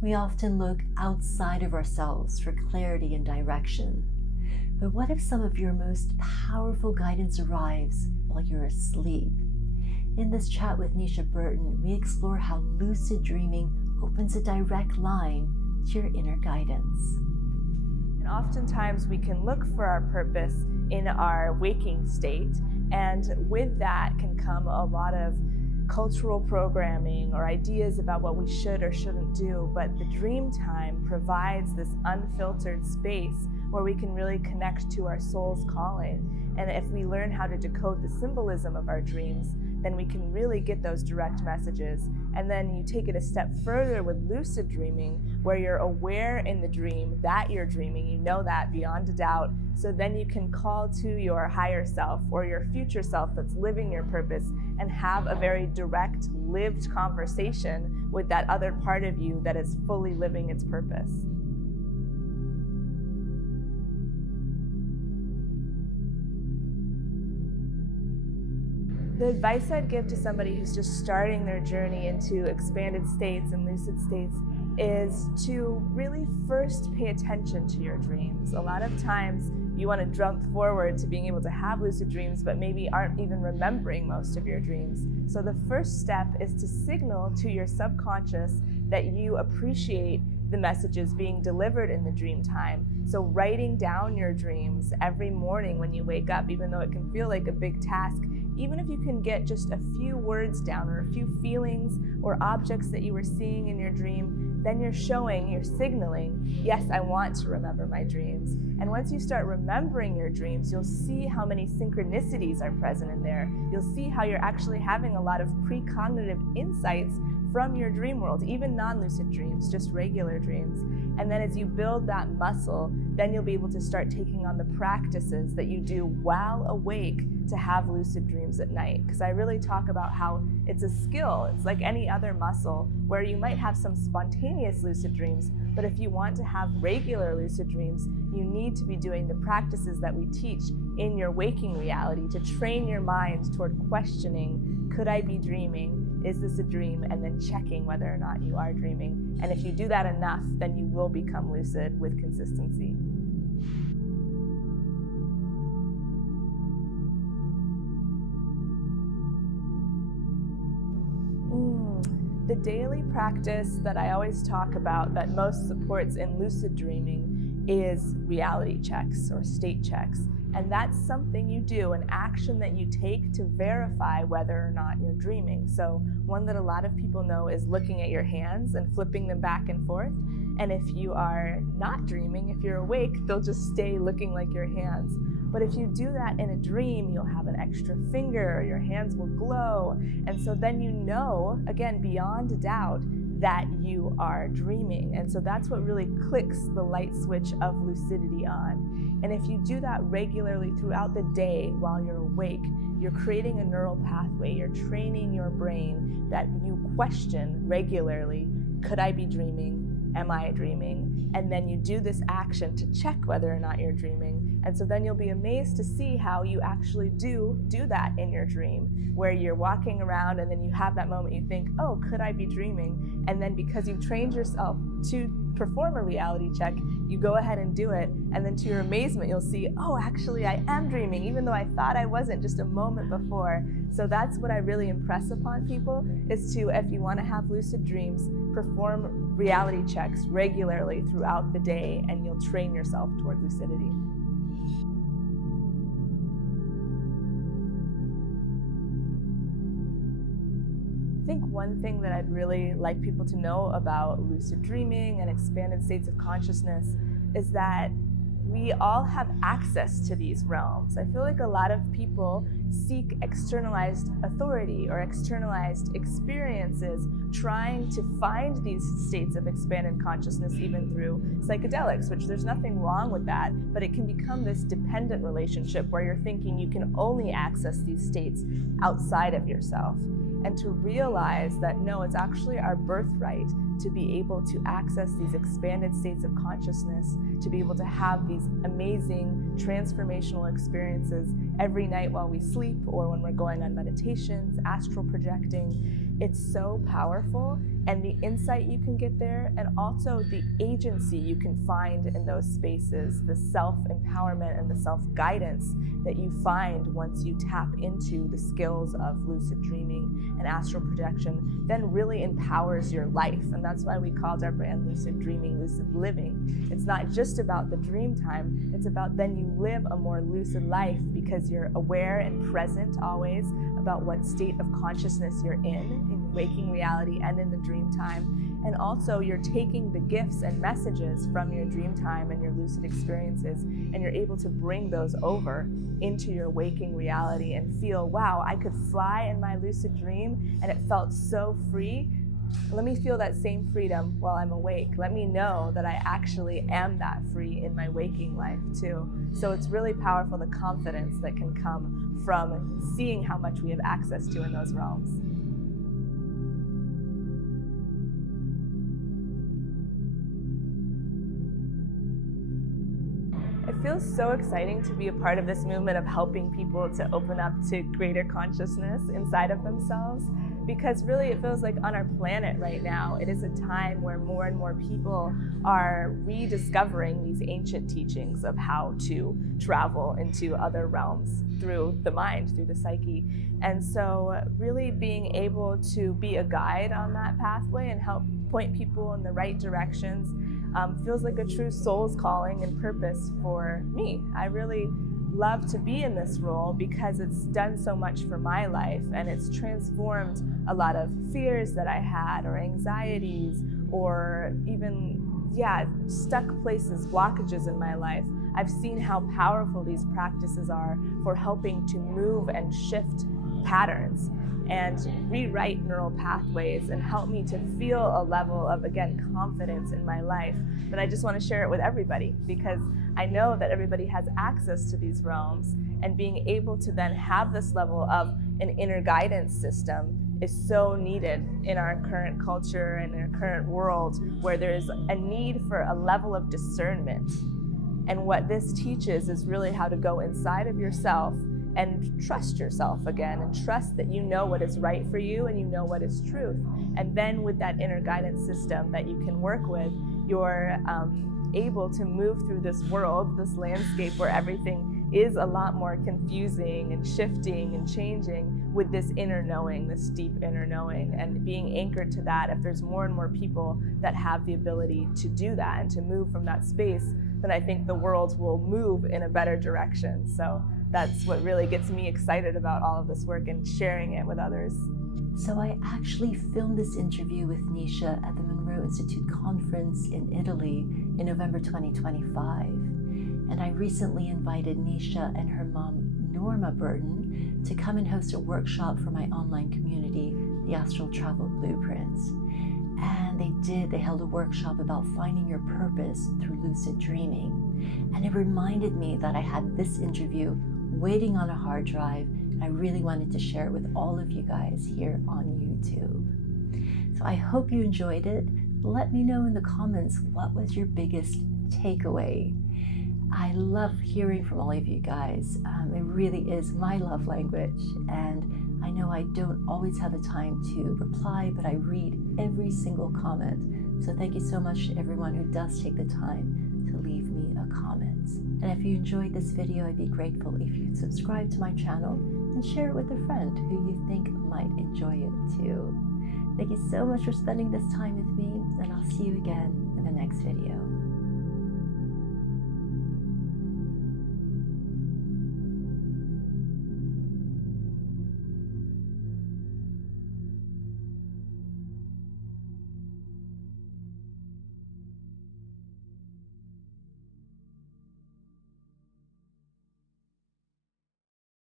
We often look outside of ourselves for clarity and direction. But what if some of your most powerful guidance arrives while you're asleep? In this chat with Nisha Burton, we explore how lucid dreaming opens a direct line to your inner guidance. And oftentimes we can look for our purpose in our waking state, and with that can come a lot of cultural programming or ideas about what we should or shouldn't do, but the dream time provides this unfiltered space where we can really connect to our soul's calling. And if we learn how to decode the symbolism of our dreams, then we can really get those direct messages. And then you take it a step further with lucid dreaming, where you're aware in the dream that you're dreaming, you know that beyond a doubt. So then you can call to your higher self or your future self that's living your purpose and have a very direct, lived conversation with that other part of you that is fully living its purpose. The advice I'd give to somebody who's just starting their journey into expanded states and lucid states is to really first pay attention to your dreams. A lot of times you want to jump forward to being able to have lucid dreams, but maybe aren't even remembering most of your dreams. So the first step is to signal to your subconscious that you appreciate the messages being delivered in the dream time. So writing down your dreams every morning when you wake up, even though it can feel like a big task, even if you can get just a few words down or a few feelings or objects that you were seeing in your dream, then you're signaling, yes, I want to remember my dreams. And once you start remembering your dreams, you'll see how many synchronicities are present in there. You'll see how you're actually having a lot of precognitive insights from your dream world, even non-lucid dreams, just regular dreams. And then as you build that muscle, then you'll be able to start taking on the practices that you do while awake to have lucid dreams at night. Because I really talk about how it's a skill. It's like any other muscle where you might have some spontaneous lucid dreams, but if you want to have regular lucid dreams, you need to be doing the practices that we teach in your waking reality to train your mind toward questioning, could I be dreaming? Is this a dream? And then checking whether or not you are dreaming. And if you do that enough, then you will become lucid with consistency. The daily practice that I always talk about that most supports in lucid dreaming is reality checks or state checks. And that's something you do, an action that you take to verify whether or not you're dreaming. So one that a lot of people know is looking at your hands and flipping them back and forth. And if you are not dreaming, if you're awake, they'll just stay looking like your hands. But if you do that in a dream, you'll have an extra finger, or your hands will glow. And so then you know, again, beyond a doubt, that you are dreaming. And so that's what really clicks the light switch of lucidity on. And if you do that regularly throughout the day while you're awake, you're creating a neural pathway. You're training your brain that you question regularly, could I be dreaming? Am I dreaming? And then you do this action to check whether or not you're dreaming. And so then you'll be amazed to see how you actually do that in your dream, where you're walking around and then you have that moment you think, oh, could I be dreaming? And then because you've trained yourself to perform a reality check, you go ahead and do it. And then to your amazement, you'll see, oh, actually I am dreaming, even though I thought I wasn't just a moment before. So that's what I really impress upon people is to, if you want to have lucid dreams, perform reality checks regularly throughout the day, and you'll train yourself toward lucidity. I think one thing that I'd really like people to know about lucid dreaming and expanded states of consciousness is that we all have access to these realms. I feel like a lot of people seek externalized authority or externalized experiences, trying to find these states of expanded consciousness even through psychedelics, which there's nothing wrong with that, but it can become this dependent relationship where you're thinking you can only access these states outside of yourself. And to realize that no, it's actually our birthright to be able to access these expanded states of consciousness, to be able to have these amazing transformational experiences every night while we sleep or when we're going on meditations, astral projecting. It's so powerful, and the insight you can get there, and also the agency you can find in those spaces, the self-empowerment and the self-guidance that you find once you tap into the skills of lucid dreaming and astral projection, then really empowers your life. And that's why we called our brand Lucid Dreaming, Lucid Living. It's not just about the dream time, it's about then you live a more lucid life because you're aware and present always about what state of consciousness you're in waking reality and in the dream time. And also you're taking the gifts and messages from your dream time and your lucid experiences, and you're able to bring those over into your waking reality and feel, wow, I could fly in my lucid dream and it felt so free. Let me feel that same freedom while I'm awake. Let me know that I actually am that free in my waking life too. So it's really powerful, the confidence that can come from seeing how much we have access to in those realms. It feels so exciting to be a part of this movement of helping people to open up to greater consciousness inside of themselves, because really it feels like on our planet right now, it is a time where more and more people are rediscovering these ancient teachings of how to travel into other realms through the mind, through the psyche. And so really being able to be a guide on that pathway and help point people in the right directions feels like a true soul's calling and purpose for me. I really love to be in this role because it's done so much for my life, and it's transformed a lot of fears that I had, or anxieties, or even, stuck places, blockages in my life. I've seen how powerful these practices are for helping to move and shift patterns and rewrite neural pathways and help me to feel a level of, again, confidence in my life. But I just want to share it with everybody because I know that everybody has access to these realms, and being able to then have this level of an inner guidance system is so needed in our current culture and in our current world, where there's a need for a level of discernment. And what this teaches is really how to go inside of yourself and trust yourself again, and trust that you know what is right for you and you know what is truth. And then with that inner guidance system that you can work with, you're able to move through this world, this landscape where everything is a lot more confusing and shifting and changing, with this inner knowing, this deep inner knowing, and being anchored to that. If there's more and more people that have the ability to do that and to move from that space, then I think the world will move in a better direction. So that's what really gets me excited about all of this work and sharing it with others. So I actually filmed this interview with Nisha at the Monroe Institute Conference in Italy in November 2025. And I recently invited Nisha and her mom, Nisha Burton, to come and host a workshop for my online community, the Astral Travel Blueprints. And they held a workshop about finding your purpose through lucid dreaming. And it reminded me that I had this interview waiting on a hard drive, and I really wanted to share it with all of you guys here on YouTube. So I hope you enjoyed it. Let me know in the comments, what was your biggest takeaway? I love hearing from all of you guys. It really is my love language, and I know I don't always have the time to reply, but I read every single comment. So thank you so much to everyone who does take the time to leave me a comment. And if you enjoyed this video, I'd be grateful if you'd subscribe to my channel and share it with a friend who you think might enjoy it too. Thank you so much for spending this time with me, and I'll see you again in the next video.